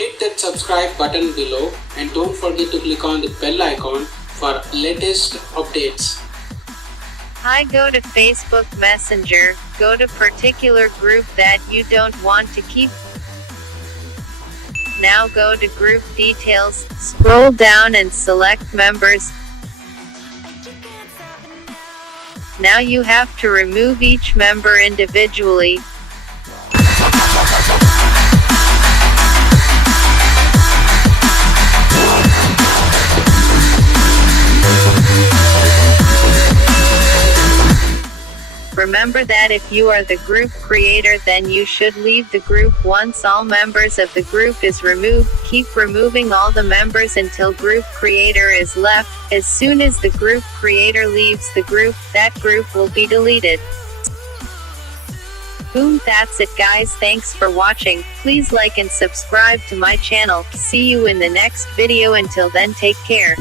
Hit that subscribe button below and don't forget to click on the bell icon for latest updates. Hi, go to Facebook Messenger, go to particular group that you don't want to keep. Now go to group details, scroll down and select members. Now you have to remove each member individually. Remember that if you are the group creator, then you should leave the group once all members of the group is removed. Keep removing all the members until group creator is left. As soon as the group creator leaves the group, that group will be deleted. Boom, that's it guys, thanks for watching. Please like and subscribe to my channel. See you in the next video. Until then, take care.